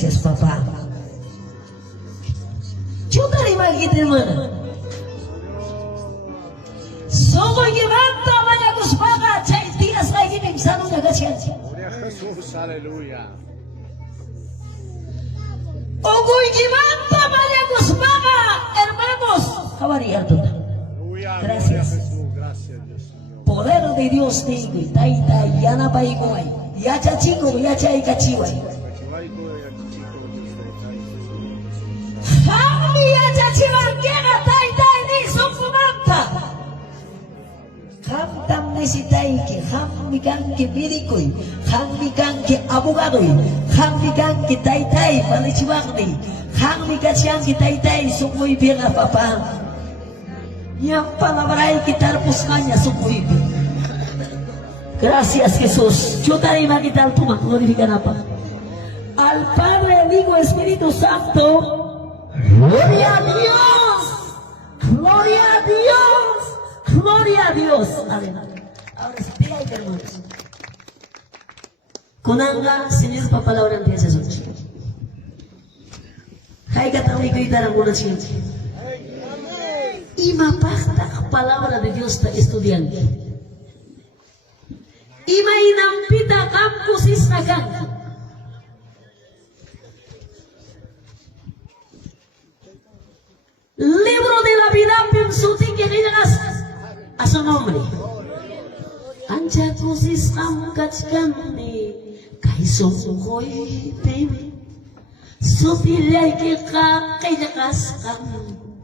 Gracias, papá. Yo te imagino, hermana. Somos levanta, vaya tus pagas, 6 días lagi pensando en la ciencia. Gloria a Jesús, aleluya. Ogoy levanta, vaya tus pagas, hermanos. Cabaría, Aleluya, gracias. gloria a Jesús, gracias Dios Señor. Poder de Dios tengo, taita, yana paiguay, yacha chico, yacha ikachiway. Hammi yacha chivarkega, taita, ni sumumanta. Ham tam necesitaiki, ham mikan que médico, ham mikan que abogado, ham mikan que taitai, palichibagni, ham mikachan que taitai, son muy bien a papá. Yang palabra quitar puscaña son muy bien. Gracias Jesús. Yo te animo a quitar tu mano, glorificar a Padre. Al Padre, al Hijo, Espíritu Santo. Gloria a Dios. Gloria a Dios. Gloria a Dios. Adelante. Ahora sí, pega y hermanos. Kunanga, Señor, para palabra ante Jesús. Hay que también gritar alguna ciencia. Y mapasta palabra de Dios está estudiando. Y mainampita campus isnakan. Libro de la vida pensuti que digas a su nombre. Anja kusis kam kachkani kaisong hoy peme. Sutilay ke ka kayakas kam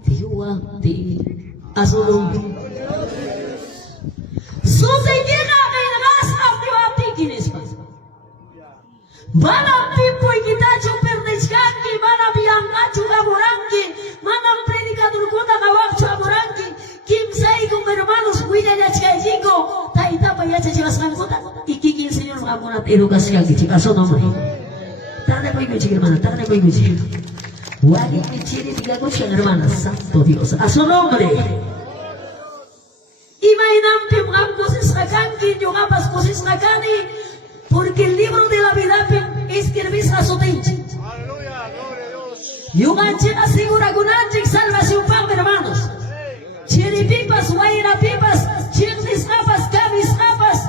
diwati a su nombre. Sutilay ke kayakas kam diwati kinispas. Mana pipo kita chupernechkanki, mana bianga chugaburanki, mana predicador kota kawak chugaburanki, kimsai con hermanos cuida ya chayingo, taita pa ya chivas kota, ikikin señor mamunat educación que chicas son nombre. Tarde muy bien hermana, tarde muy bien. Wali michiri tiga coche hermana, santo Dios, a su nombre. Imaginam pim gam cosas sakanki, yogapas cosas sakani. Porque el libro de la vida escribís a su techo. Aleluya, gloria a Dios. Y un anche asegura con anche salvación para hermanos. Chiripipas, guairapipas, chirnis napas, cabis napas.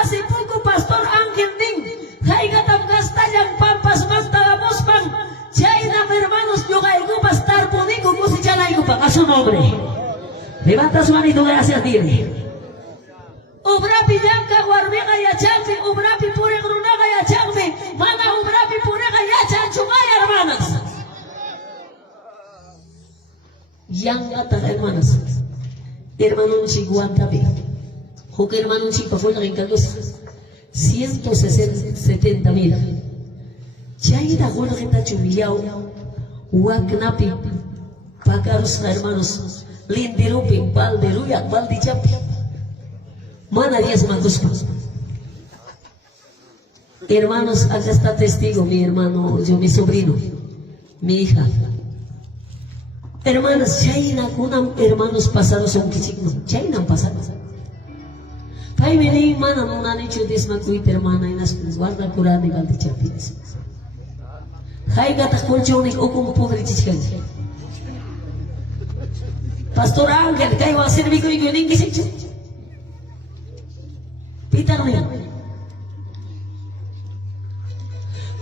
Hace poco pastor Ángel Ning, Jaigatam Castayan Pampas, Mastagamos Pan, Chainam hermanos, Yogaigo Pastar Ponico, Musichanaigo Pan, a su nombre. Levanta su manito, gracias, dile. Obrapi yanka guarbega ya chame, obrapi pure grunaga ya chame, mana obrapi purega ya chanchumay hermanas. Yanga ta hermanas. Hermano chiguantabe. Joque hermano chipa fue la encargos 170,000. Chaida gona que ta chumiao. Waknapi. Pakaros hermanos. Lindirupi, balderuya, baldichapi. Mana 10 mandos. Hermanos, acá está testigo mi hermano, yo mi sobrino, mi hija. Hermanas, China, con hermanos pasados son que chicos, China pasados. Pai me leí mana no han hecho desmacuita hermana en las guarda curada y baldichapis. Hai gata colchones o como pobre chichcan. Pastor Ángel, ¿qué va a ser mi coño en qué se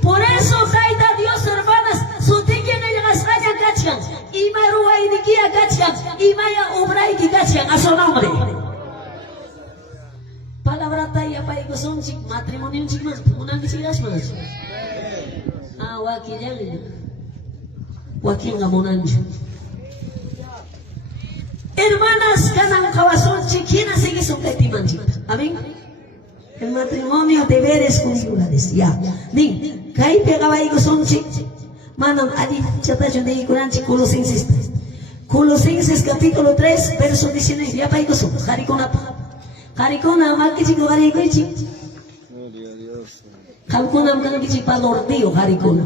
por eso, Taita Dios, hermanas, su tiene las rayas gachan, y Marua y Nikia gachan, y Maya Ubraiki gachan, a su nombre. Palabra Taya Paico son matrimonio chicos, una visitas más. Ah, Wakiyan, Wakin Gamonanjo. Hermanas, ganan cabazón chiquinas, sigue su petimanchita. Amén. El matrimonio deberes conyugales, ya. Ning, kai pegaba y son chic. Manam adi chata jone Coranchi Colosenses. Colosenses capítulo 3, verso 19. Ya paigo son. Harikona pa. Harikona makichigo harikoichi. Gloria a Dios. Kalkona mkankichi pa lordeo harikona.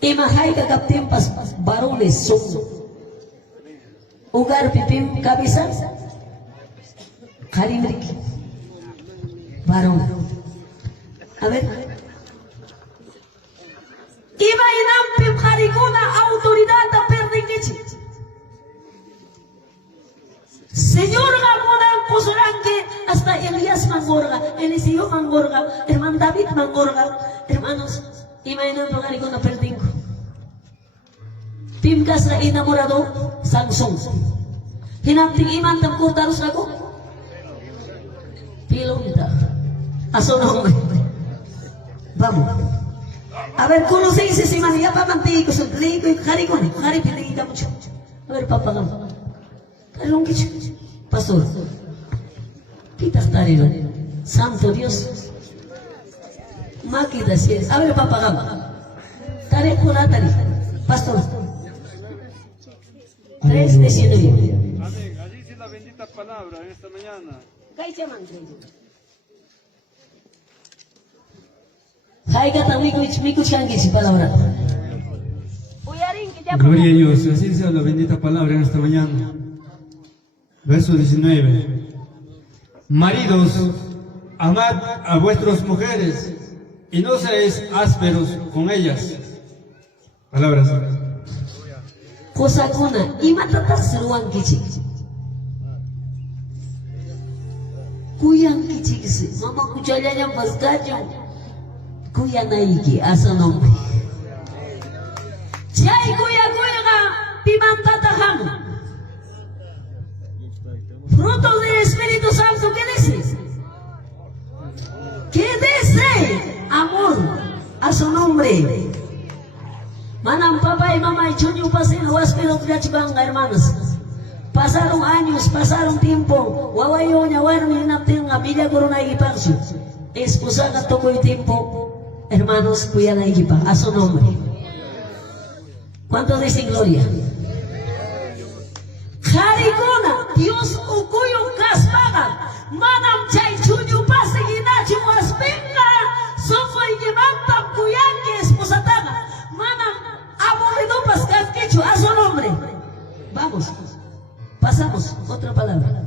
Imahai ka kaptempas varones son. Ugar pipim cabeza. Harimriki. Varón. A ver. Iba inampim harikuna autoridad a perdikichi. Señor gamunan kusuranke hasta Elías mangorga, Eliseo mangorga, hermano David mangorga, hermanos, iba inampim harikuna perdinku. Pimkas na enamorado, Samsung. Hinapting iman tam kurtarus ako. Pilonita. Aso na hombre. Vamos. A ver, Colosenses si María pamantigo, su plico y jaricone, jaripilita mucho. A ver, papá, Carlón Kichu, pastor. Pitas tarero. Santo Dios. Máquina, si a ver, papá, tare curatari. Pastor. 3:19. Amén. Allí dice la bendita palabra en esta mañana. Gloria a Dios, así sea la bendita palabra en esta mañana. Verso 19. Maridos, amad a vuestras mujeres y no seáis ásperos con ellas. Palabras. Kosakuna, imatatak seruan kichik. Kuyang kichik si, mama kujalanya masgajo. Kuyanaiki, asa nombre. Chay kuya ga, pimantataham. Fruto del Espíritu Santo, ¿qué dice? ¿Qué dice? Amor, a su nombre. Manam papá y mamá y chuño pasen huésped de hermanos. Pasaron años, pasaron tiempo. Wawayo ñawaron y naptenga villa corona y pancho. Esposaga tocó el tiempo. Hermanos, cuidan a equipa, a su nombre. ¿Cuántos dicen gloria? Jaricona, Dios ukuyo kaspaga. Manam chay chuño pase y nacho huéspedga. Sofo y llevantan cuyanque esposataga. Manam aburrido pascal quecho, a su nombre. Vamos. Pasamos, otra palabra.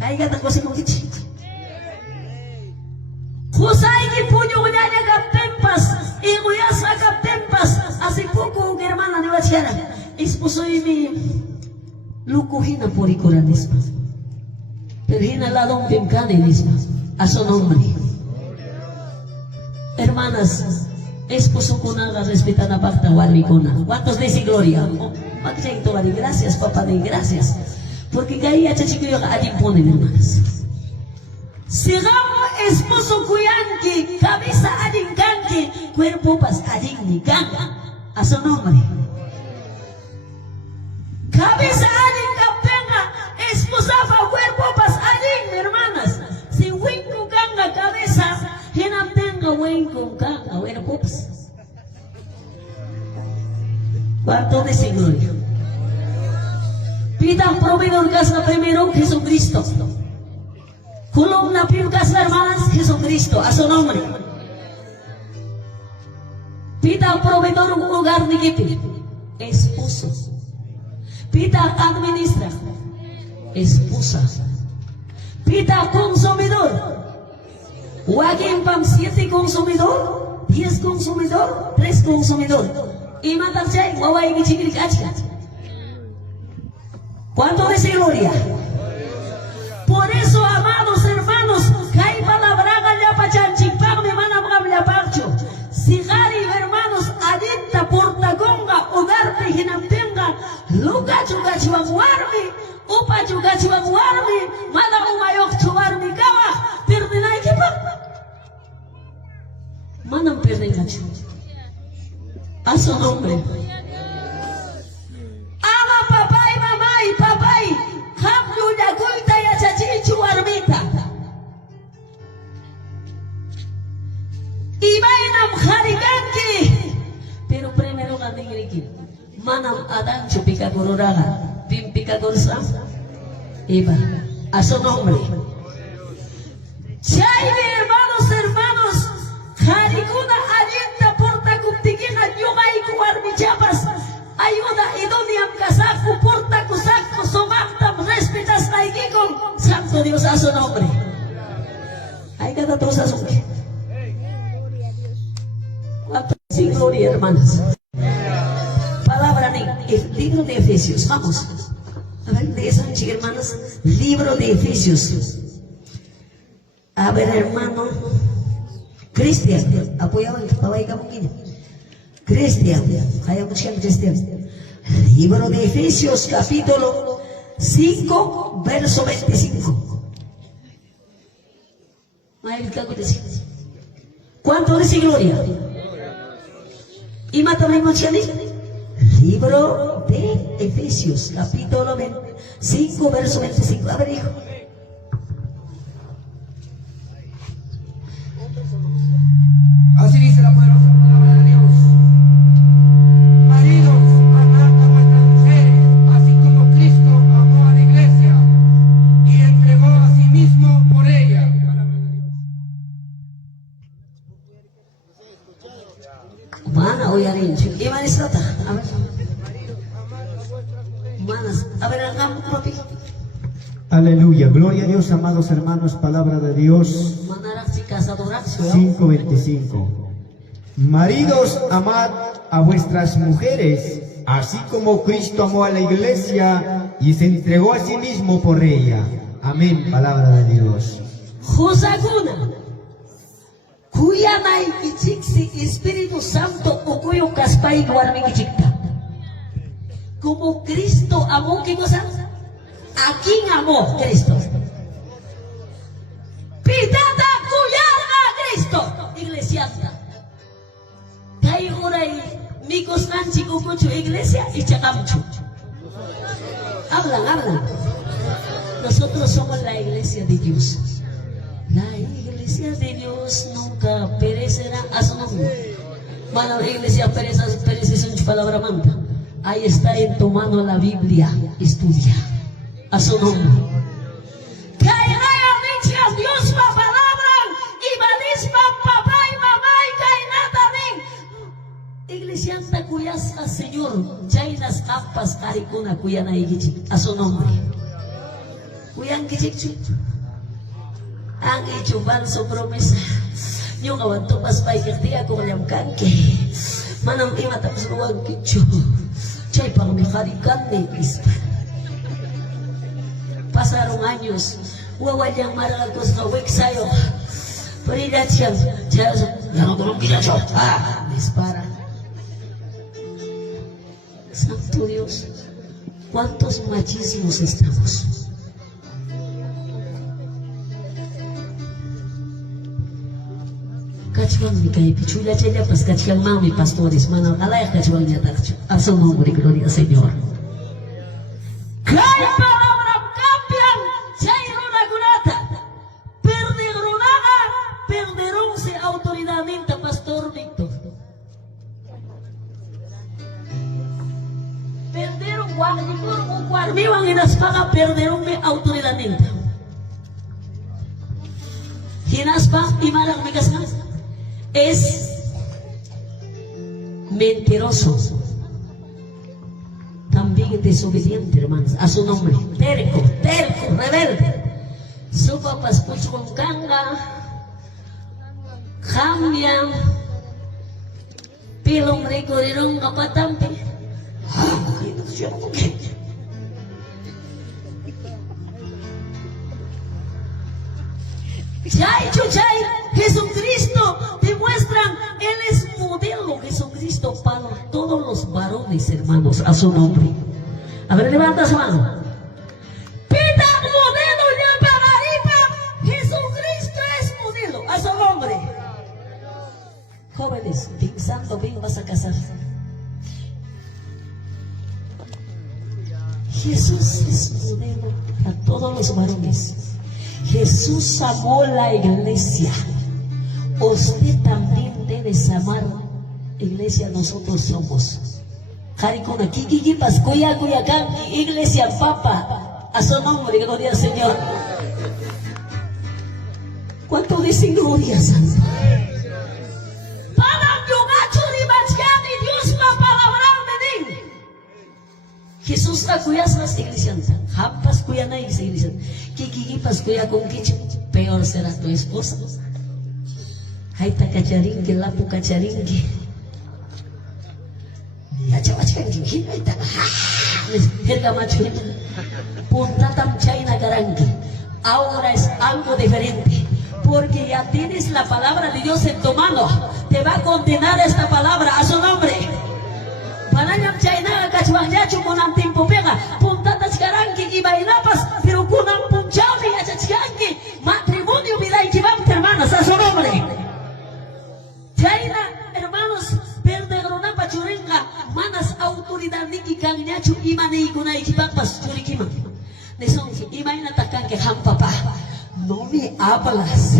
Haigata cosa con kichi. Josai que puño guayaya captempas, y guyasa captempas, hace poco una hermana de bachara, esposo y mi lucujina por icuranismo. Pero hina la don pimcanismo, a su nombre. Hermanas, esposo con haga respetan a pacta walmicona. ¿Cuántos dicen gloria? Gracias, papá, de gracias. Porque caía chachicuyo a imponen, hermanas. Sigamos esposo cuyanque, cabeza adincanque, cuerpo pas adiniganga, a su nombre. Cabeza adincapenga, esposa fa cuerpo pas adin, hermanas. Si winco ganga cabeza, hinamtenga winco ganga, cuerpo pas. ¿Cuánto de gloria? Pidan proveedor casa primero Jesucristo. Columna pim casa hermanas Jesucristo, a su nombre. Pidan proveedor un hogar de equipo. Esposos. Pidan administra. Esposa. Pidan consumidor. Wagin pam 7 consumidor, 10 consumidor, 3 consumidor. Y matar chay, guawai que chiquiri cacha. ¿Cuánto dice gloria? Por eso, amados hermanos, hay palabra ya pachanchipar me van a hablar pacho. Sigari hermanos, adicta portagonga, hogar pejinamtenga, luga chugachuaguarmi, upa chugachuaguarmi, mala umayok chuarmi kawa, perdena equipa. Manam perden cachu. A su nombre. Ama papá y mamá y papá y Hamdu ya culta y achachichu armita. Y vainam jariganki. Pero primero gandigiriki. Manam adan chupika gororaga. Pimpika gorsam. Iba. A su nombre. Chayne hermanos. Jarikuna alienta porta kuptikina yoga y kuarmi chapas. Ayuda idoniam kasaku porta kusaku somactam respetas naikikon. Santo Dios a su nombre. Hay cada cosa su. Sin gloria. gloria, hermanas. Palabra en el libro de Efesios. Vamos. A ver, de esa chica, hermanas. Libro de Efesios. A ver, hermano. Cristian. Apoyaban. Cristian. Cristian. Libro de Efesios, capítulo 5, verso 25. ¿Cuánto dice gloria? Y matamos libro de Efesios, capítulo 5, verso 25. A ver, hijo. Así dice la poderosa palabra de Dios. Maridos, amad a vuestras mujeres, así como Cristo amó a la iglesia y entregó a sí mismo por ella. Mana, oye, Arincho. ¿Qué van a estar? A ver. Manas. A ver, hagamos papi. Aleluya, gloria a Dios, amados hermanos, palabra de Dios. 5:25. Maridos, amad a vuestras mujeres, así como Cristo amó a la iglesia y se entregó a sí mismo por ella. Amén, palabra de Dios. Josaguna. Kuyanay kichik si Espíritu Santo o kuyo kaspay guarmi kichikta. Como Cristo amó, ¿qué cosa? ¿A quién amó Cristo? Pitata cuyar a Cristo, iglesianta. Kay oray mikos nanchi kukuchu iglesia y chakamchu. Hablan. Nosotros somos la iglesia de Dios. La iglesia de Dios nunca perecerá a su nombre. Van a la iglesia perece su palabra manda. Ahí está en tu mano la Biblia. Estudia a su nombre. Dios va palabra y valis papá y mamá y cainata. Iglesia anta cuyas a Señor. Chainas ampas caricuna cuyana igichi a su nombre. Cuyan gichichu. Han hecho falso promesa. Yung awanto pas pa ikirtiya ko kanyang kanke. Manang imatapos ruwag kicho. Chay pang mekarikan ni Cristo. Pasaron años. Wawanyang maragos na wik sayo. Paridat siyang. Ya no tulong kilacho. Dispara. Santo Dios. ¿Cuántos machismos estamos? Kachiwang ni kay pichula chaya pas kachiwang mami pastores mana alay kachiwang niya takcho. Aso nombre gloria al Señor. Kay palabra cambian, chay runagunata. Perderonaga, perderonse autoridadmente pastor Víctor. Perderon guardiwan hinaspaga perderonme autoridadmente. Hinaspa imalang megasnas. Es mentiroso, también desobediente, hermanos, a su nombre, terco, rebelde. Su papá escucha con ganga, cambia, pilong recorrieron a patampi. Chay, Jesucristo demuestran, Él es modelo, Jesucristo para todos los varones, hermanos, a su nombre. A ver, levanta su mano. Pita modelo ya para arriba, Jesucristo es modelo, a su nombre. Jóvenes, pensando bien vas a casar. Jesús es modelo para todos los varones. Jesús amó la iglesia. Usted también debe amar iglesia. Nosotros somos Haricona, Kiki, Pascuya, Cuyacán, iglesia Papa, a su nombre, gloria al Señor. ¿Cuánto dicen gloria, Santo? Dios va a palabra. Jesús la cuyas las iglesias. Hampas cuya na iglesia. Kikipas cuya con kicho. Peor será tu esposa. Hay ta cacharingue, lapu cacharingue. Ya chavas kan gini ita. Herga macho. Puntatam China garangi. Ahora es algo diferente. Porque ya tienes la palabra de Dios en tu mano. Te va a condenar esta palabra a su nombre. Panayam China kachuang yachu kunam timpo pega. Puntatas garangi iba inapas. Pero kunam punchami achachiangi. Matrimonio vida y hermanos a su nombre. China, hermanos, perdegronam pachurenga. Manas autoridad niki kanyachu imani kunai kibampas churikima. Nesongi imaina takan que ham papá. No me hablas.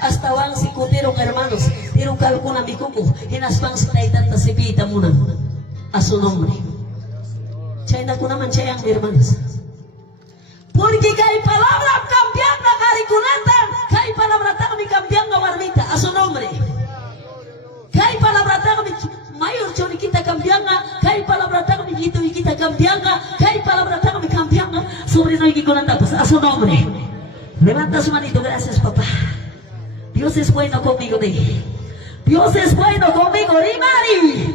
Hasta van si cotero hermanos. Pero calcuna mi cuco. En las pan si hay tanta cepita muna. A su nombre. China kuna manchayang hermanos. Porque que hay palabra cambiando caricunata. Que hay palabra tami cambiando barbita. A su nombre. Que hay palabra tami mayor choriquita cambiando. Que hay palabra tami hito y quita cambiando. Que hay palabra tami cambiando. Sobrino y quicunata. Pues a su nombre. Levanta su manito, gracias papá. Dios es bueno conmigo, Dios es bueno conmigo, Rimari.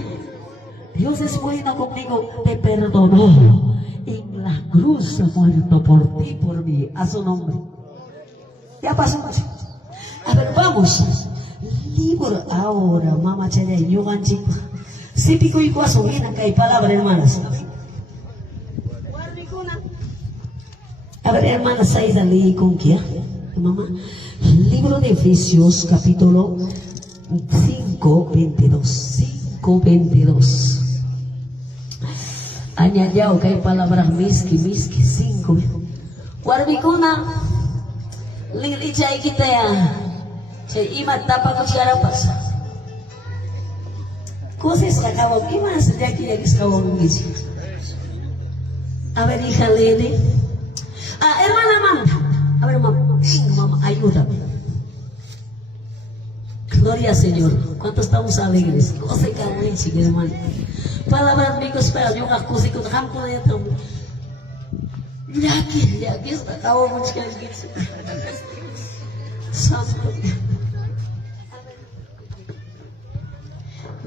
Dios es bueno conmigo, te perdonó. En la cruz ha muerto por ti, por mí, a su nombre. Ya pasó. A ver, vamos. Libro ahora, mamá chaya y yo ganchico. Si pico y cuaso, viene acá hay palabra, hermanas. A ver, hermana Saida, leí con quién, mamá. Libro de Efesios, capítulo 5, 22. 5, 22. Añadió que hay palabras miski, 5. Guarbicuna, lili chay kita ya. Chay imat tapa kucharapas. Cosas que acabo, ¿qué más de aquí ya que acabo de decir? A ver, hija Lene. Hermana Amanda, a ver mamá, ayúdame. Gloria al Señor. ¿Cuántos estamos alegres? No se caen, chica hermano. Palabras amigos, espera, yo una cosa que no campo de esto. Ya que está acabo mucho que Santo.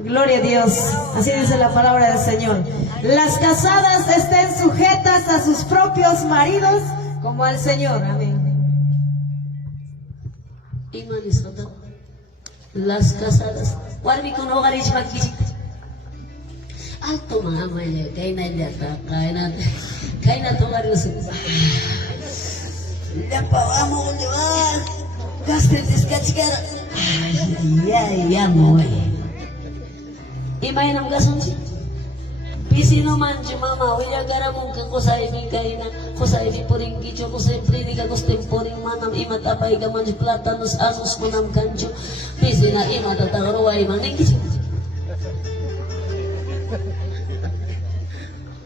Gloria a Dios. Así dice la palabra del Señor. Las casadas estén sujetas a sus propios maridos como al Señor. Amén. Las casadas. Warmi con hogares paquis. Alto mamá, kaina yata, kaina togaros. Ya pagamos llevar. Gasten descachicar. Ya no. Imainam gasunci. Pisino manju mama, uya garamong kang kusaibi kaina, kusaibi puring gicho, kusaibi ka kustemporing manam imat apay ka manju platanos asos kunam kanjo. Pisina imat atagaruwa imang gicho.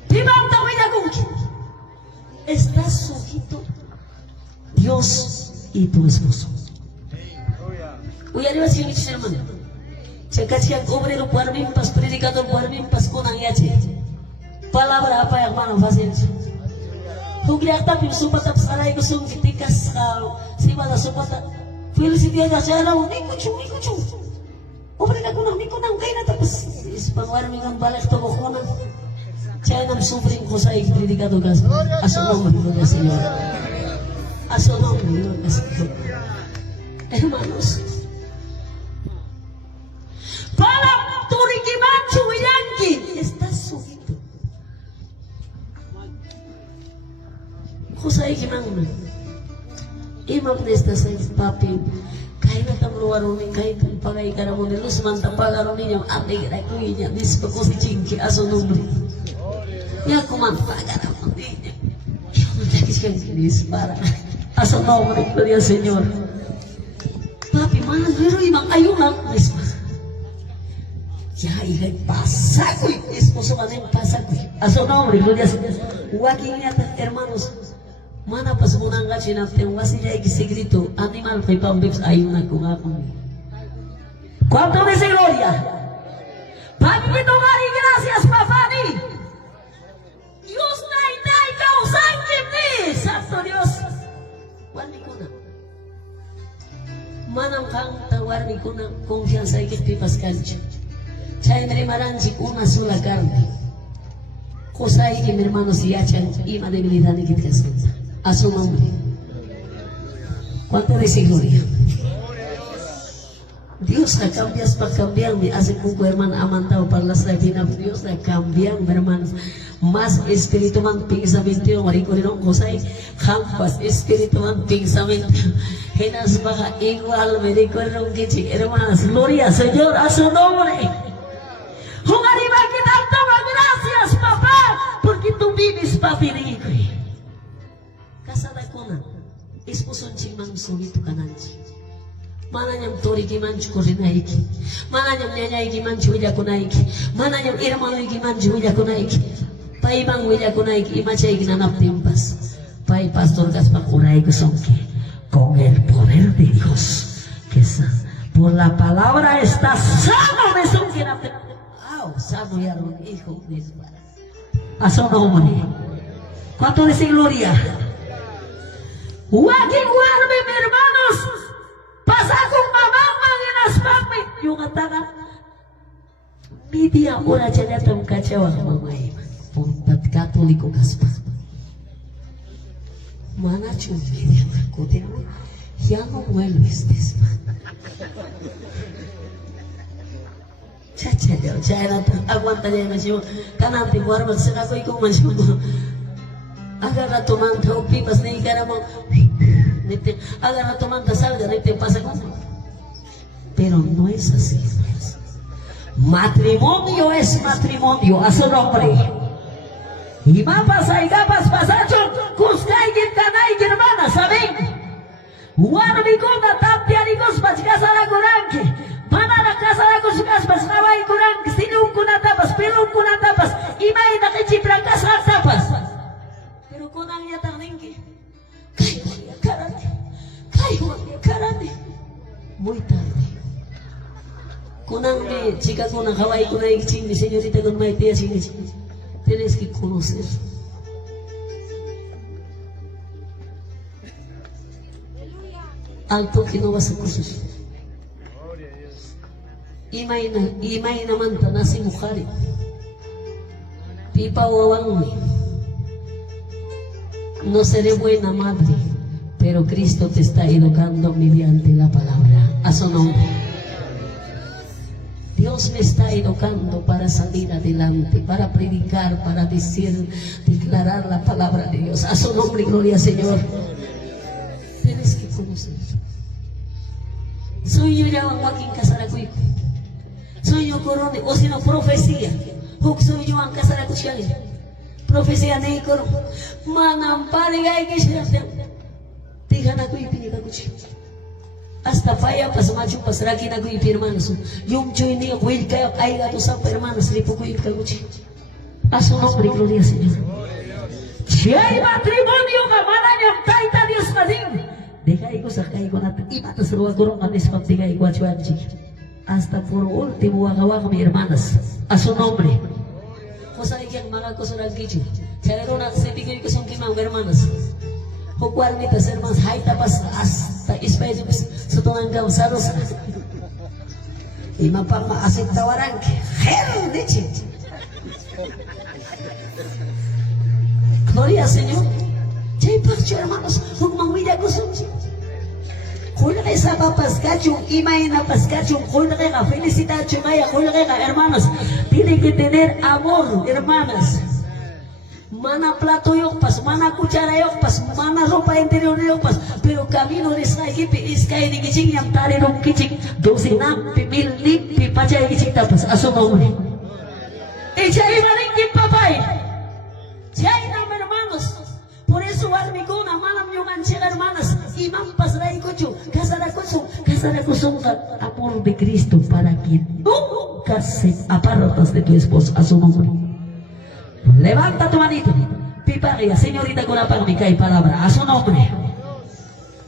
Timam tawin agungki. Estás sujeto Dios y tu esposo. Uya arriba si mi hermano. Cekasian obrero puarmimpas, predicador puarmimpas kunang yache. Palabra apa yang mana fasil? Kugliata pim supata sarai kusung kitikas si mala supata. Felicidad dia jala mikucu. Obrero kunang mikunang kaina tapos pangwarmingan balik to kunang. Chay nam sufring kusay predicador kas. Aso nombre del Señor. Aso nombre del Señor. Hermanos. Para turikimanchu yanki estás sujeto. José kimang imam nesta sais papi kaina tamruaroni kaina pagay karamoni lus manta pagaroni yang ate rakuinya dis pakosi cingki aso nombre. Ya kuman pagaroni. Yo no te quisieron dis para aso nombre gloria al Señor. Papi mana pero imam ayunan dis. Ya, hija, pasa, güey. Esposo, manen, pasa, güey. A su nombre, gloria a Dios. Joaquín, hermanos. Mana pas munanga chinafte, wasilla y que se gritó. Animal, pepan, bips, hay una cuba conmigo. ¿Cuánto dice gloria? Papito, Mari, gracias, papani. Dios, naitay, causan, que santo Dios. Warmicuna. Manang kang tawar ni kuna confianza y que pipas cancho. Chay maranchik una sola carne. Cosa hay que mi hermano si hachan y más debilidad ni que a su nombre. ¿Cuánto dice gloria? Dios ha cambiado para cambiarme. Hace poco, hermano, ha mandado para la salida. Dios ha cambiado, hermanos. Más espiritual pensamiento, marico, no cosa hay. Jamás espiritual pensamiento. Genas baja igual, me recuerdo que hermanas. Gloria, Señor, a su nombre. Un arriba que tanto gracias, papá, porque tú vives, papi, rico. Casada con él. Esposo en chimang solito kananchi. Mananyam tori ki manchu korinaiki. Mananyam nyanyai ki manchu willa konaiki. Mananyam irmão ki manchu willa konaiki. Pai bang willa konaiki imachai ki nanap timpas. Pai pastor Gaspar urai que son que con el poder de Dios que por la palabra está sano de son que sano ya lo hijo de Dios. A su nombre. ¿Cuánto dice gloria? Waking warme, mi hermanos, pasa con mamá en las papas. Yo katakan, media hora aja datang kecewa mamá iman. Pontat katoliko kaspa. Mana cuma media nakutin mo, yang no vuelves desma. Chacha deo, chaya aguanta ya masih. Kanan timur bersama aku ikut masih. Agarra tomando pipas ni caramo. Agarra tomando salga ni te pasa con. Pero no es así. Matrimonio es matrimonio a su nombre. Y mapas y gapas pasacho, cuscay y canay y hermana, ¿saben? Guarabicona tapia y gospas casa la coranque. Van a la casa de los gaspas, nava y coranque, sin un tapas, pero un tapas, y maina que chipra casa tapas. Kunang yatang ningki, kayo karane, muy tarde. Kunang me chica kunang Hawaii kunang iching mi señorita con mai tía ching tienes que conocer. Alto que no vas a conocer. Imaina manta nasi mukhari. Pipa wawangmi. No seré buena madre, pero Cristo te está educando mediante la palabra. A su nombre. Dios me está educando para salir adelante, para predicar, para declarar la palabra de Dios. A su nombre, gloria al Señor. Tienes que conocer. Soy yo ya Joaquín Casaracuico. Soy yo corone, o si no, profecía. Soy yo en Casaracuico. Profesia negro, manampari gay que se hace. Tigan aku ipini kakuchi. Hasta falla pas machu pas raki na ku ipir hermanos. Yung choy ni kuil kayo ay gato sa hermanos ripo ku ip kakuchi. A su nombre, gloria al Señor. Si hay matrimonio kamananya taita Dios mading. Deja iko sa kay ko nat imata sa ruwa kurong anis pagtigay ko achuanchi. Hasta por último wagawa mi hermanas. A su nombre. Cosa de que maga cosa del kichu. Chayro na se pico y que son quimang hermanas. O cual ni tas hermanas hay tapas hasta especie se toman causados. Y mapama acepta waranque. Hero dice. Gloria al Señor. Chay parcho hermanos, un manguilla cosa. Julga esa papas cacho, imaina pascacho, julga felicidad, chumaya, julga hermanas. Tiene que tener amor, hermanas. Mana plato yokpas, mana cuchara yokpas, mana ropa interior yokpas, pero camino de sky de kiching yang tare rong kiching, dosinam pimil limpi pachay kiching tapas, a su nombre. Echa imanin kin papay. Chay nam hermanos. Por eso armigona, malam yung anchela hermanas, imam pasray kocho, casara koso, amor de Cristo para que nunca se apartas de tu esposo, a su nombre. Levanta tu manito, piparia, señorita con la palmica y palabra, a su nombre.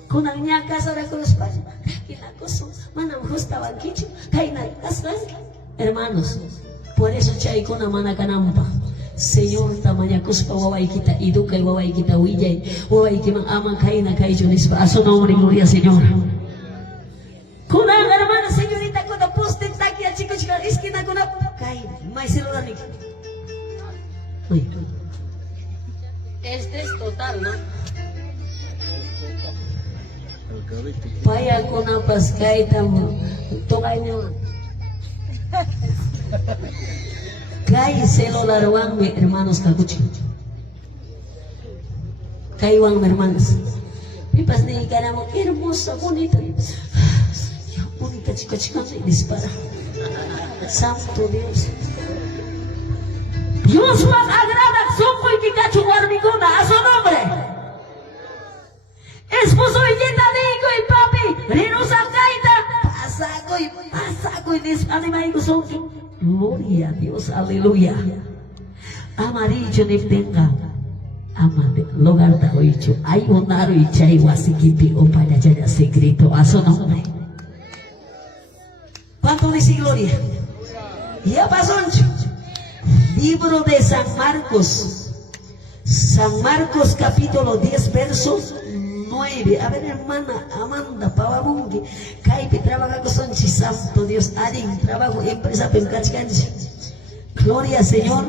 Con la niña casara con los padres, que la cosa, manam justa banquicho, caina, hermanos, por eso chay con la mana canampa. Señor tamanya kuspa wawai kita educa y wawai kita wijay wawai kita amang kaina kay Jones a su nombre gloria Señor. Kuna hermana señorita kuna poste takia chico chica esquina kuna May celular ni. Uy. Este es total, ¿no? Paya ko na paskay tamo. Tungay niyo. Kay celular wang mi hermanos kakuchi. Kay wang mi hermanos. Pipas ni kanamo hermosa, bonita. Ya bonita chica me dispara. Santo Dios. Dios más agrada sopo y kikachu warmiguna a su nombre. Esposo y yeta digo y papi, rinos alcaita, pasago y desanimaigo son. Gloria a Dios, aleluya. Amarillo ni tenga. Amate, lugar da oicho. Hay un aro y chay wasikipi o para allá secreto a su nombre. ¿Cuánto dice gloria? Ya pasó. Libro de San Marcos. San Marcos capítulo 10 versos 9. A ver, hermana Amanda Pavabungi, Caipe trabaja con Sonchi Santo Dios, Arin, trabajo empresa Pencachcanchi. Gloria al Señor.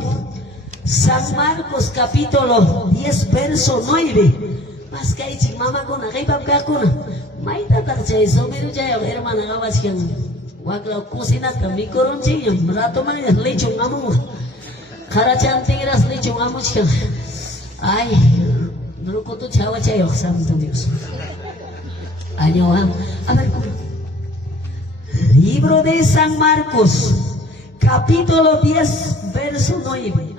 San Marcos capítulo 10 verso 9. Mas Caichi, mamá con Agaipa Kakuna. Maita Tarchay, Someru Jaya, hermana Gawashian. Wakla Cosinata, mi coronchi, rato manes, lecho mamu. Carachantigras, lecho mamuchian. Ay. No koto chawa chayo, Santo Dios. Año a ver, libro de San Marcos, capítulo 10, verso 9.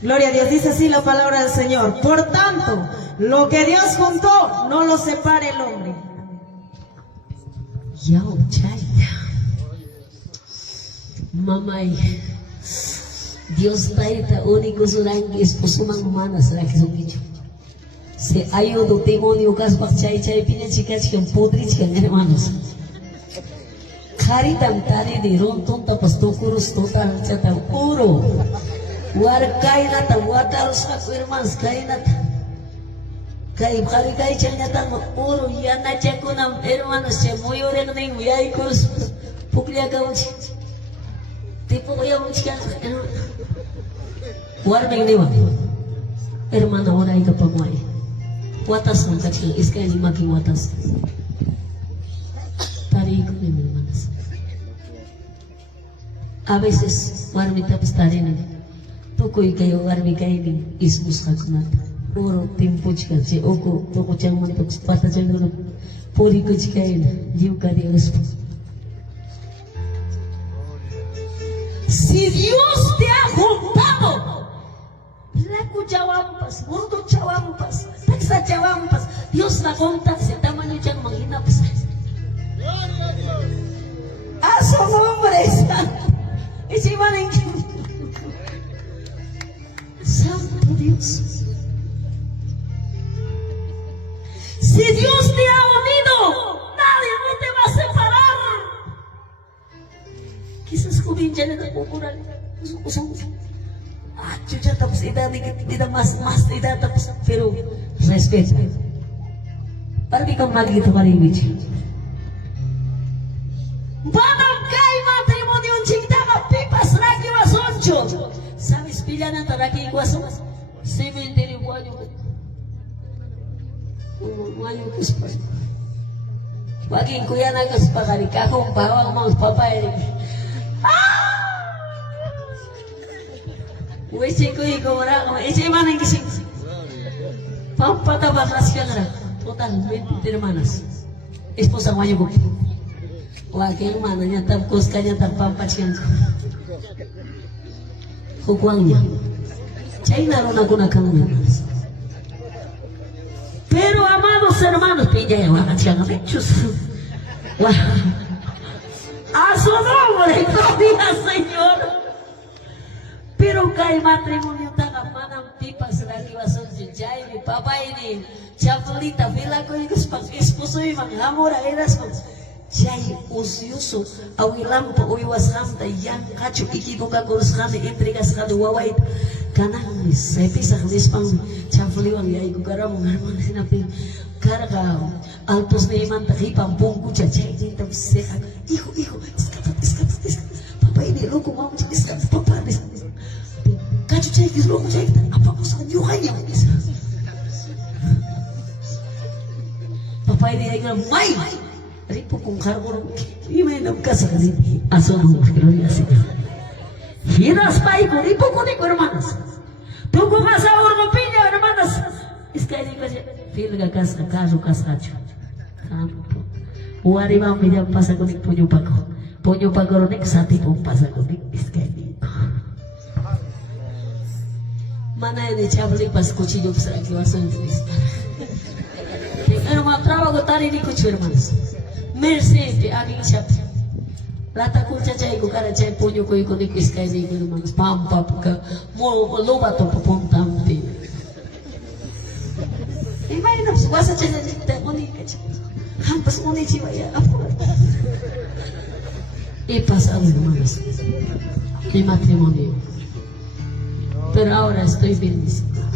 Gloria a Dios, dice así la palabra del Señor. Por tanto, lo que Dios juntó, no lo separe el hombre. Yao chaya. Mamay. Dios taita único surang esposo mang manas la que son dicho. Se ayo do demonio kas bak chay pina chicas que podris que hermanos. Karitam tari de ronton tapos tokurus total chata uro. War kainata wataros aku hermanos kainata. Kai kari kai chanyata uro yana chakunam hermanos se muy oreng ning yai kurus puklia kauchi. Tipo yang chikan warming dewa hermana orai kapamuai watas ng kaching iska ni maging watas tari ko ni hermanas a veces warmi tapos tari na tukoy kayo warmi kayo ni ismus kakunata oro timpo chika si oko toko chang man tapos pata chang gano puri ko chika yun diyo ka di uspo. Si Dios te ha juntado, laku jawampas, mundo jawampas, taksa jawampas, Dios na kontak sa tamaño dyan manghinapos. A su nombre, Isimanin. Santo Dios. Si Dios te ha unido, nadie no te va a separar. Quizás kubin dyan na napupuran. Usang. Chucha tapos tidak mas tidak tapos pero respeto. Para di kang magito kalimit. Barangay matrimonio chingtama pipas lagi wasoncho. Sabes pila na taraki kwaso. Cementerio wanyo. Wanyo kuspa. Waging kuya na kuspa kari kakong bawang mga papay. Wisi ko ikaw wala ko. Isi manang kising. Pampatabak rasya nga. Total, 20 hermanas. Esposa ko niyo bukti. Wakil mana niya tapos kanya tapampat siya. Hukwang niya. Chay naroon ako na kang hermanas. Pero amados hermanos, pilla wakat siya nga pechos. A su nombre, gloria al Señor. Pero kay matrimonio taga manang pipas lagi wason jay ni papa ini chapulita vila ko ikus pag esposo y manghamora eras ko jay usyuso awilam po uiwas hamta yang kachu ikibuka kurus kami intrigas kadu wawait kanang sepisa klis pang chapuliwang yay ko karam ngarman sinapi karaga altos na iman takipang bungku jay ni tapos hijo iskapat loco, vamos a estar papá. Cacho chay que es loco chay, apagos a yuhaya. Papá y diga, may, ripo con cargo, y me no casa así, a su nombre, gloria a Dios. Giras pai con ripo con rico, hermanas. Tú con casa orgo piña, hermanas. Es que digo, filga casa, caso, casacho. O arriba me ya pasa con el pollo paco. Pollo paco no es sati pon pasa con el escape. Mana de chabli pas cuchillo para que vas a entrevistar. Hermano, trabajo tari ni cuchillo hermanos. Mercedes, alguien chap. Lata kucha chay ko cara chay pollo ko iko ni escape ni hermanos. Pam pam ka mo loba to pon tamte. Imagina se vas a chay te bonita chay. Hampas konnichiwa ya. He pasado, hermanos, mi matrimonio, pero ahora estoy bendecida.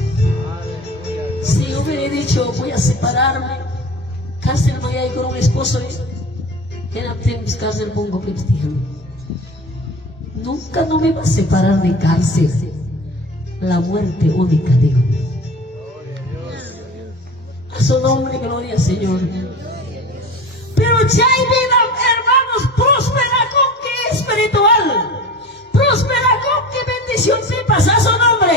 Si hubiera dicho voy a separarme, cárcel voy a ir con un esposo, que no tengo cárcel pongo prestigio. Nunca no me va a separar de cárcel, la muerte única, digo. A su nombre, gloria al Señor. Pero ya hay vida, hermanos, próspera con que espiritual, próspera con que bendición sepas a su nombre.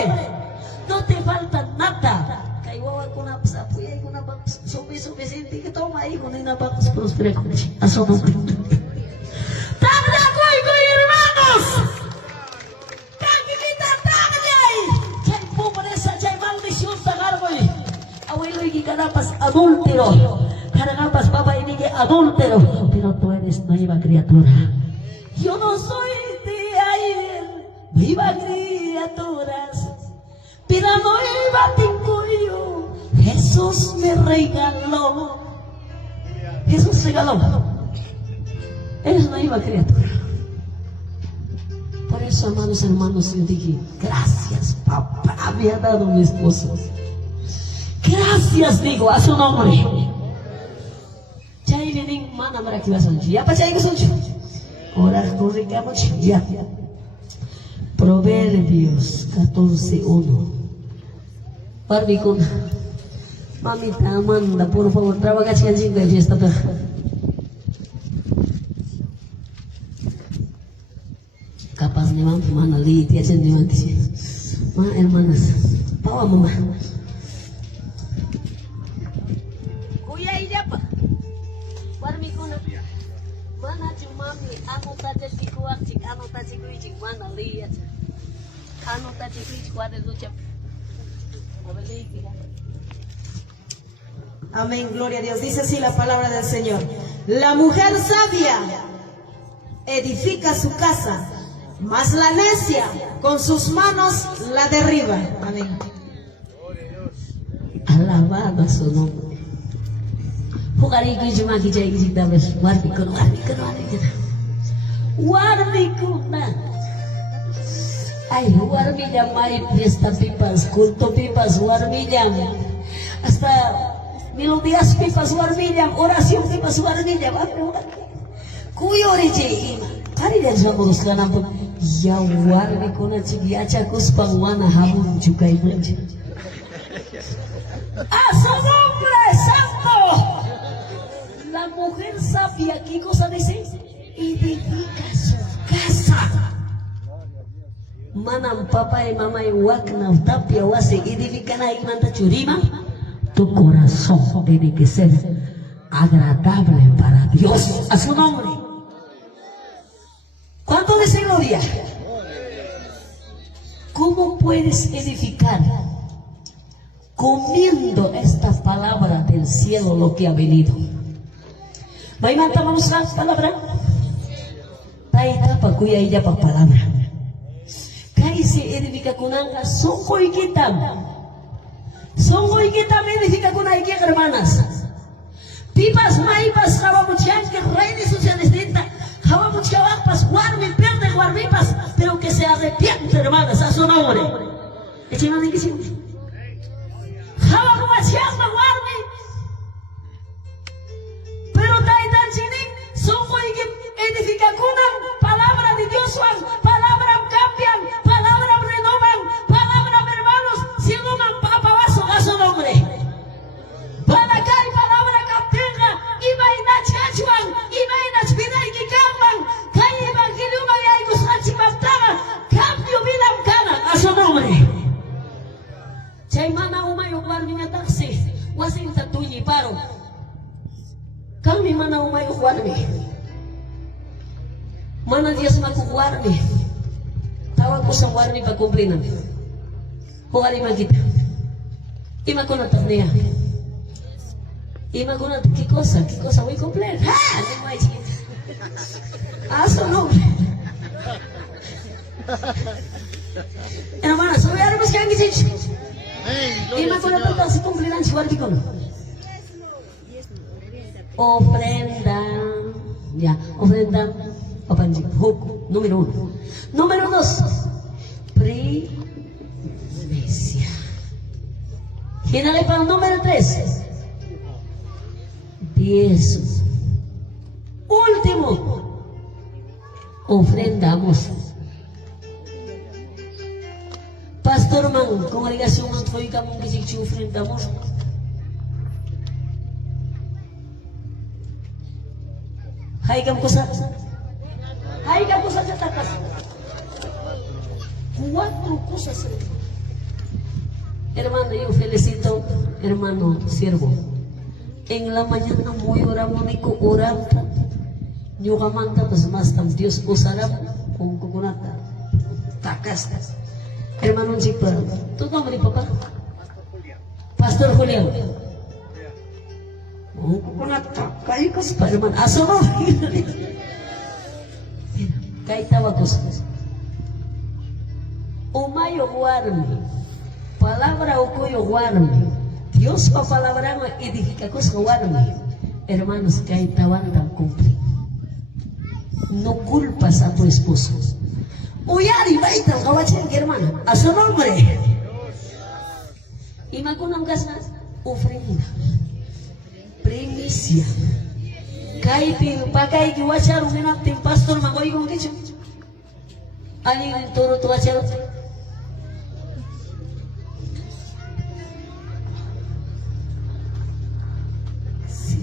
No te falta nada. Caigo con una sapuya y con una suficiente que toma ahí con una vamos próspera con a su nombre. ¡Tabla coigo, hermanos! ¡Tanquita, tabla! ¡Chay pobreza, chay maldición, tagarboy! Abuelo y carapas adúltero. Carapas, papá y dije adúltero, pero tú eres nueva criatura. Yo no soy de ayer, viva criaturas, pero nueva tengo yo. Jesús me regaló. Jesús regaló. Eres nueva criatura. Por eso, hermanos, yo dije, gracias, papá me ha dado mi esposo. Gracias, digo, a su nombre. Chay vienen mana para que vas a ya pa chay que son ahora corrigamos ya. Proverbios 14:1. Barbicuna, mamita Amanda, por favor, trabaja chican de fiesta. Capaz de mana Lidia, chen de mantis. Ma hermanas, pawa mamá. Kuya illa pa. Barbicuna, mana cumami, anu taja cikuak cik, anu taja cikuik mana lihat, anu taja cikuik kuat itu cep. Amén, gloria a Dios. Dice así la palabra del Señor. La mujer sabia edifica su casa, mas la necia con sus manos la derriba. Amén. Alabado su nombre. Pukari ko cuma kijay kijay dabas warbikuna. Ay, warmilla may fiesta pipas, culto pipas, warmilla. Hasta melodías pipas, warmilla, oración pipas, warmilla. Kuyo riche, kari dan sama urus kanam ya warbikuna cigiaca kuspangwana hamun cukai belanja. ¡A su nombre santo! La mujer sabia, ¿qué cosa dice? Edifica su casa. Manam papa y mamá y wakna tapia wase edifican ahí manda churima. Tu corazón tiene que ser agradable para Dios. A su nombre. ¿Cuánto dice gloria? ¿Cómo puedes edificar? Comiendo esta palabra del cielo, lo que ha venido. Baimanta, vamos a la palabra. Taita pa kuya ella pa palabra. Kai se edifica con anga, son coiquitam. Son coiquitam edifica con aikia, hermanas. Pipas, maipas, jabamuchian, que rey de sus distinta. Jabamuchiapas, guarmi, pierde guarmipas, pero que se arrepiente, hermanas, a su nombre. Echiman en que siempre. Pero Taitan Chini son que edifica con una palabra de Dios para warmi. Mana Dios maku warmi. Tawag ko sa warmi pagkumplinan. Kung alima kita. Ima ko na niya. Ima ko na kikosa way komplet. Ha! Ano mo ay chikita? Aso no. Hermana, so voy a buscar que dice. Ima ko na to si kumplinan si warmi ko. Ofrenda. Ya, ofrenda. Opanji, hook, número 1. Número 2. Primicia. Gínale para el número 3. Diezmo. Último. Ofrendamos. Pastor man, congregación man, foi kamo que ofrendamos. Hay kamo sa. Hay kamo sa takas. 4 cosas. Hermano, yo felicito, hermano siervo. En la mañana muy oramos ni ko orar. Yo kamanta pues más tam Dios usará con coconata. Takas. Hermano Chipa, ¿tu nombre papá? Pastor Julián. Oh, coconata. Kaya kas pa hermano. Aso no. Kaya tawa cosas. Umayo guarmi, palabra ocuyo guarmi, Dios pa palabra no edifica cosas guarmi. Hermanos, que hay tabanda cumplir. No culpas a tu esposo. Uyari baita kawachen hermana, a su nombre. Y makunam gasnas ofrenda, primicia. Kaipi pakai ki wachar ungenap tim pastor magoy kong kicho. Ani toro tu wachar.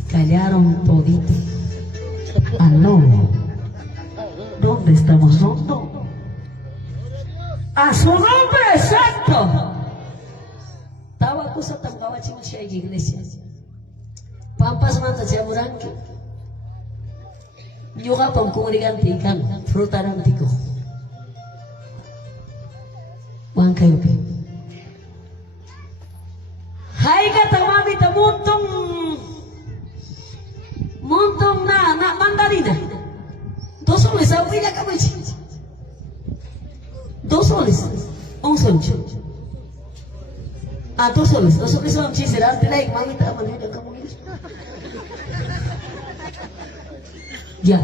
Callaron todito. Aló. ¿Dónde estamos? ¿Dónde? A su nombre exacto. Tawa ko sa tambawa siya iglesia. Pampas man sa muranki. Nyuga pang kumuriganti ikan. Frutaranti ko. Wang kayo pe. Hai ka tamami tamuntong montón na mandarina. 2 soles, abuela cabachi. 2 soles, 1 sol. 2 soles, 2 soles son chisera, te like, mamita, manita, como ya.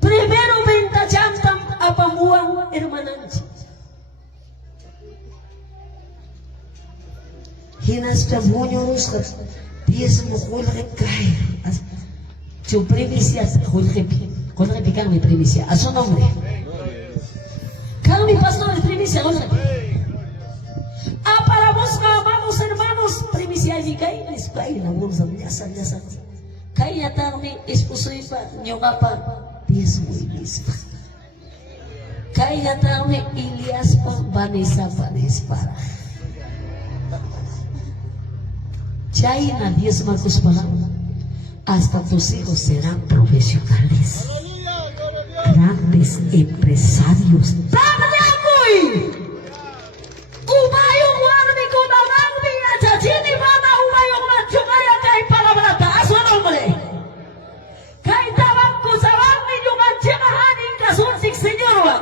Primero venta chantam apamuang hermananchi. Hinas tamunyo ruskas. Diezmo julge caer. Su primicia, julge picar mi primicia. A su nombre. Cada mi pastor es primicia, julge. Para vos amamos hermanos, primicia y cae, les cae la bolsa, ya sabes. Cae ya tarde, esposo y pa, ñogapa, diezmo y mispa. Cae ya tarde, Ilias pa, Vanessa, para. Chayna 10 marcos palabras. Hasta tus hijos serán profesionales, grandes empresarios.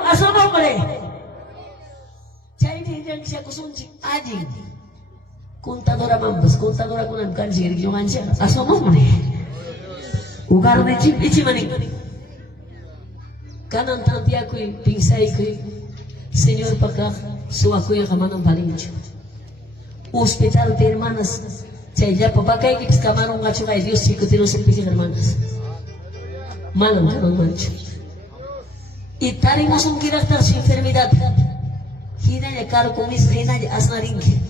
A su nombre. Chayna siya kusunchik ading. Contadora mambas, contadora kunan kanjir, yung ansya. A su nombre. Ugar na chip, ichimanik. Kanan tanti ako'y, pingsay ko'y, Señor pagka, suwa ko'y kamanang balincho. Hospital de hermanas, chaya papakay kipis kamanong nga chukay, Dios sikutino sa pikin hermanas. Malang kanong mancho. Itarimos un carácter su enfermedad. Hinaya caro comis, hinaya asnarinque.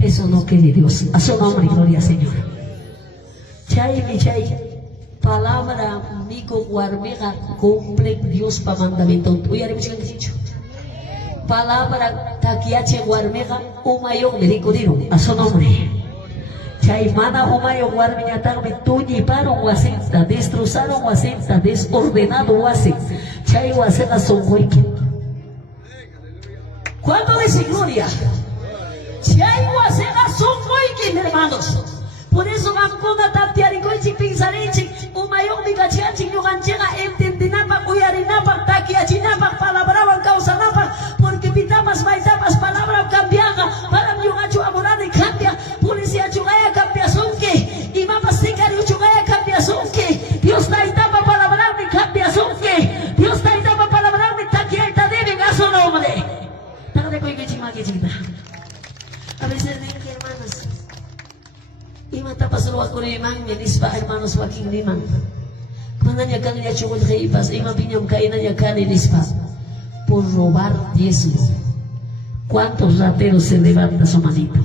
Eso no quiere Dios. A su nombre, gloria al Señor. Chay, palabra, amigo, guarmega, cumple Dios para mandamiento. Hoy haremos un dicho. Palabra, taquiache, guarmega, umayón, me digo, a su nombre. Chay mana umayo warmiñataqmi tuñiparon wasinta, destrozaron wasinta, desordenado wasin. Chay wasita sunquyki. ¿Cuánto dice gloria? Chay wasita sunquyki, mis hermanos. Por eso Mancuna Taptiaricoichi Pinsarinchi, Umayong Migachiachi, Yuganchega, Entendinapa, Uyarinapa, Taquiachinapa, Palabraba, Causanapa, porque pitamas, maitapas, palabra cambiaga, para Yugachu Amorani cambia, Policía Chugaya cambia sunke, y Mapas Sicari Chugaya cambia sunke, Dios Taitapa palabrarme cambia sunke, Dios Taitapa palabrarme Taquiaita deben a su nombre. Tarde Coiquichimaquichita. A veces ven que hermanos. Y matapas lo con el man, y nispa hermanos waking liman. Cuando ya can ya chugul heipas, y mapiñam caína ya can y nispa. Por robar diezmo. ¿Cuántos rateros se levanta su manito?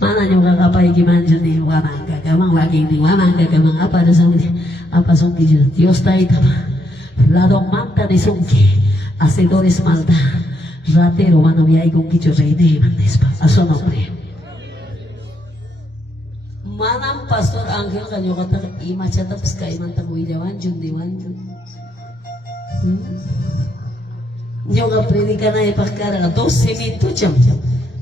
Mana yo gagapa y que manjo ni guamanga, gamang waking ni guamanga, gamang apa de son apa son que Dios está ahí tama. La manta de son que hacedores maldad. Ratero mano vi ahí con quicho rey de nispa. A su nombre. Manam Pastor Angel kanyo kata ima chata piska iman tamu ijawanjun diwanjun. Nyoga predikan ay pakara 12 minutos jam.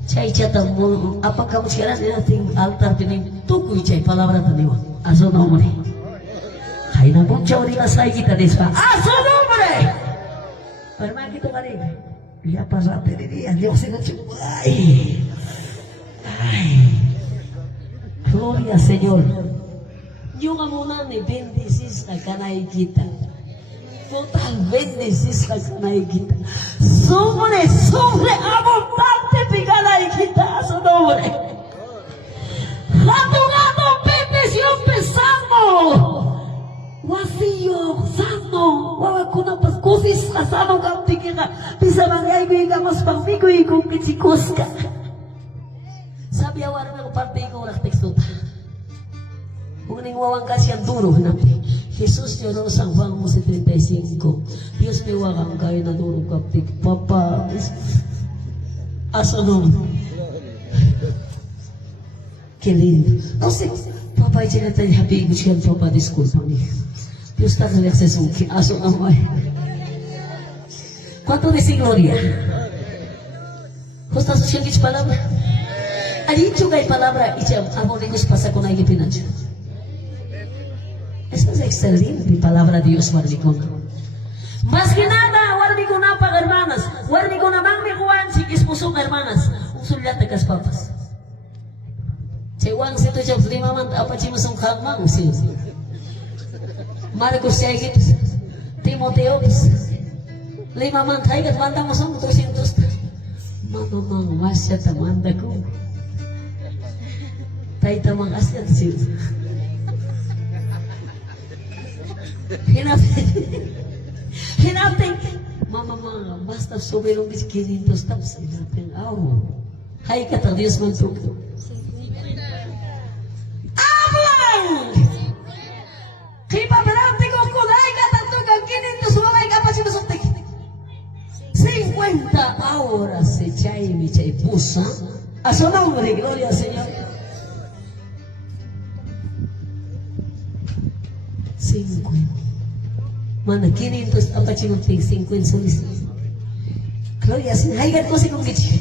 Chay chata mo apa kamu sekarang ni nating altar pining tukuy chay palabra taniwa. Aso nombre. Hay na pun chawri kasay kita despa. Aso nombre. Perma kita kali. Ya pasate dia Dios se nos ay. Gloria Señor. Yo muna ni bendicis ka kanay kita. Total bendicis ka kanay kita. Sobre abundante picanay kita su nombre. Rato bendición pesando. Vacío, sano. Wawakuna pas kusis kasano kang pikira. Bisa mangay bigamos pangbigo ikong kichikos ka. Sabi awal ng parte ko ng teksto ta. Kung ningwawang kasi ang duro natin. Jesus lloró San Juan 11:35. Dios me wakang kayo na duro kaptik. Papa. Asa naman. Qué lindo. No sé. Papa, ito na tayo happy. Gusto ka papa, disculpa mi. Dios está en el acceso. Aso naman. ¿Cuánto dice gloria? ¿Cómo está sucediendo esta palabra? Ha dicho que hay palabra y amoremos pasa con alguien pinacho. Esta es excelente palabra de Dios, Warnicona. Más que nada, Warnicona para hermanas. Warnicona, mami Juan, si esposo hermanas. Un sulyate kas papas. Cewang situ jam 5 man apa cima song kamang sih. Marcos Saigit, Timoteo 5 man taigat manda mo song 200. Mamang wasya tamanda ko. Taita mang asyat sih. Hinapin. Mama mga basta sobrang biskinitos tapos hinapin. Oh. Hay kata Dios mantuk. Abang! Kipa berarti kung kulay kata to kang kinitos walay ka pa sinusuktik. 50 horas se chay mi chay pusa. A su nombre, gloria al Señor. 50. Mana 500 apa chinunting 50 solis. Gloria sin haigat ko si kong gichi.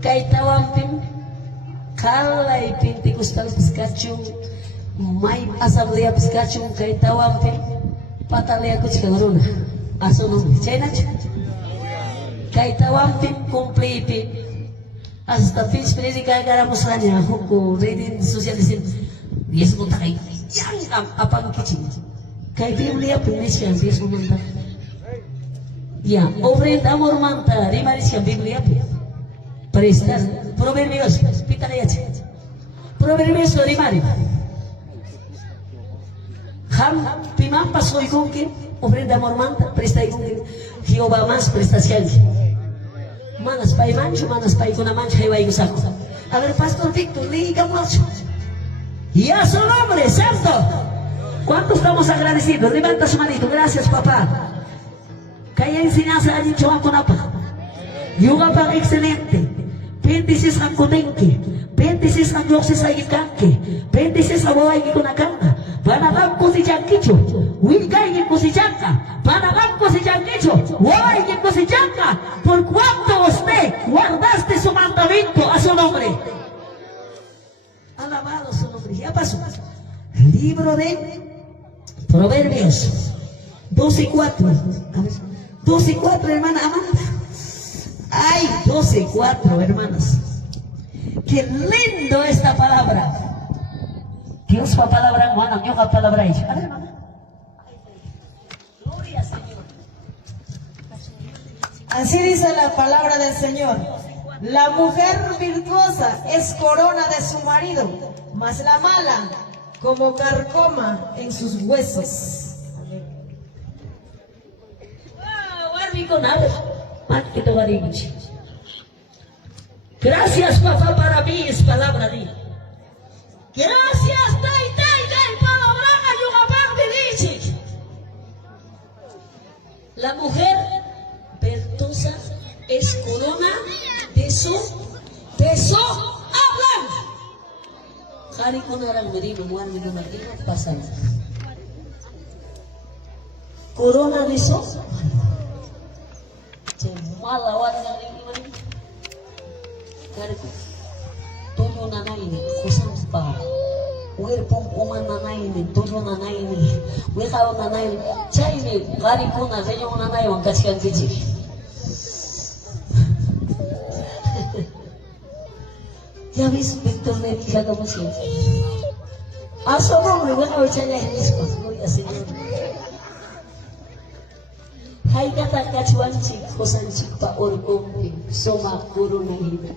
Kay tawampin kalay Pentecostal piskachung may asamblea piskachung kay tawampin patalaya ko chikangaruna. Aso nung chay na chay. Kay tawampin kumplipin hasta fins predica agaramos aña huko reading socialism. Diez mo takay yang apang kicing. Kay Biblia punis siya, diez mo manta. Ya, ofrenda amor manta, rimaris siya Biblia. Prestar, Proverbios, pitala ya. Proverbios lo rimari. Ham pimampas hoy con que ofrenda amor manta, presta y con que Jehová más prestación. Manas pay mancho, manas pay con mancha y va y usako. A ver, Pastor Víctor, liga mucho. Y a su nombre, santo. ¿Cuánto estamos agradecidos? Levanta su manito. Gracias, papá. Kaya enseñanza allí chowan con apa. Yuga pang excelente. 26 ang kutenke. 26 ang yoksis sa ikanke. 26 ang waway kikunakanga. Panagam ko si Jankicho. Wigay ko si Janka. Panagam ko si Jankicho. Waway ko si Janka. Por cuanto usted guardaste su mandamiento a su nombre. Alabado su nombre. Ya pasó. Libro de Proverbios 12:4. 12:4, hermana Amanda. Ay, 12:4, hermanas. Qué lindo esta palabra. Dios va a palabra, hermana, yo va a palabra ella. A ver, hermana. Gloria, Señor. Así dice la palabra del Señor. La mujer virtuosa es corona de su marido, mas la mala como carcoma en sus huesos. Gracias, papá, para mí es palabra de gracias, palabra dice. La mujer virtuosa es corona de su hablan. Hari ko na lang merino, muan mo marino, pasan. Corona de su malawan ng iman. Hari ko, tulo na ini, kusang pa. Uwir pong uman na ini, tulo na ini. Uwir kao na ini, chay ni, hari ko na, ganyan na wang kasikan kicik. Ya ves, Víctor de Villa como siempre. A su nombre, bueno, echarle en mis cosas, voy a hacer. Hay kata kacuan cik, kosan cik pa orgompi, soma guru nahida.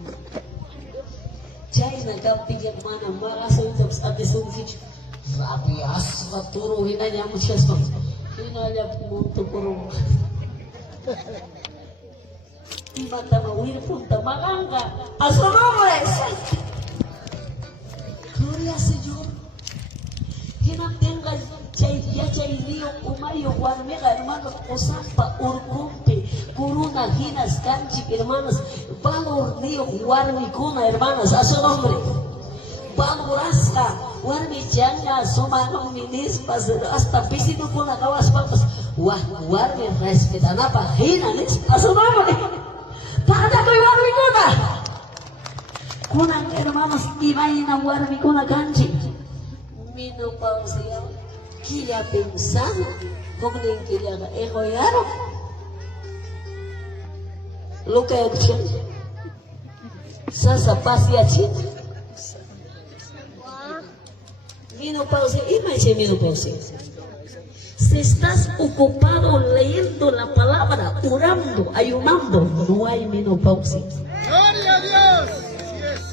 Chay na kapigyan mana, marasa ito sa atisong kichu. Rabi aswa turo, hinanya mo siya sa hinanya pumunto kurong. Mata mawir punta maganga a su nombre. Gloria al Señor. Hinang tenga chay río umayo guarmega hermanos osapa urcumpe curuna ginas canchi hermanas valor río guarmi cuna hermanas a su nombre. Valorasca guarmi changa sumano minispas hasta pisito con la cawas papas guarmi respetan apa hinanes a su nombre. Tada ko warmi kuna. Kunang hermanos ibay na warmi kuna kanji. Mino pa siya. Kaya pensando kung nang kaya ka ekoyaro. Luka action. Sasa pasya chita. Mino pa siya. Imay siya mino pa siya. Si estás ocupado leyendo la palabra, orando, ayunando, no hay menopausia. ¡Gloria a Dios!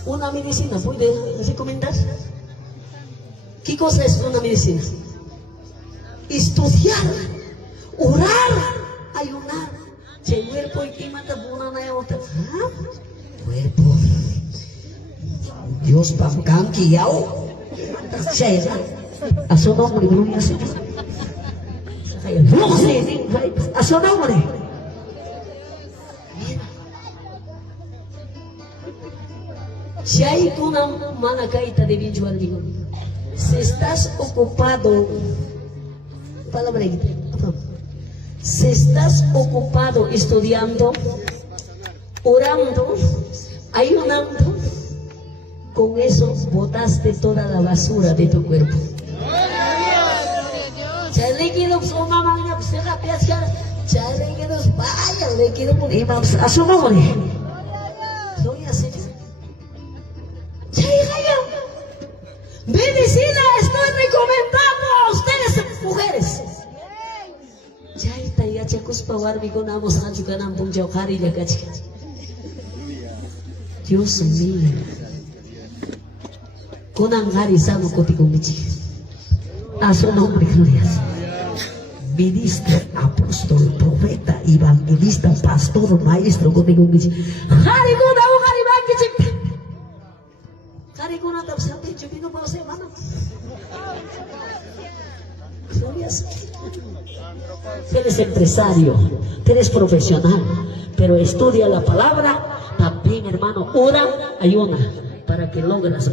Una medicina, ¿puede recomendar? ¿Qué cosa es una medicina? Estudiar, orar, ayunar. Si el cuerpo y que mata una na otra. Cuerpo. Dios pamkan kiyao. Saya a su nombre, gloria a Señor. No sé, a su nombre. Si hay una manacaita de vinchuar, digo, si estás ocupado, palabra, si estás ocupado estudiando, orando, ayunando, con eso botaste toda la basura de tu cuerpo. A su nombre. Gloria a Señor. Medicina estoy recomendando a ustedes, mujeres. Ya chacos pa warmi ko na mo sa kanjukan ang pungjawkari ya kachika. Dios mío. Kunang hari sa mo kopi kumichi. A su nombre, gloria a Señor. Ministro, apóstol, profeta, evangelista, pastor, maestro, conmigo dice, hari kuna o hari bagi cik, hari kuna tak sampai cumi no pause mana, tú eres empresario, tú eres profesional, pero estudia la palabra, también hermano, ora, ayuna, para que logres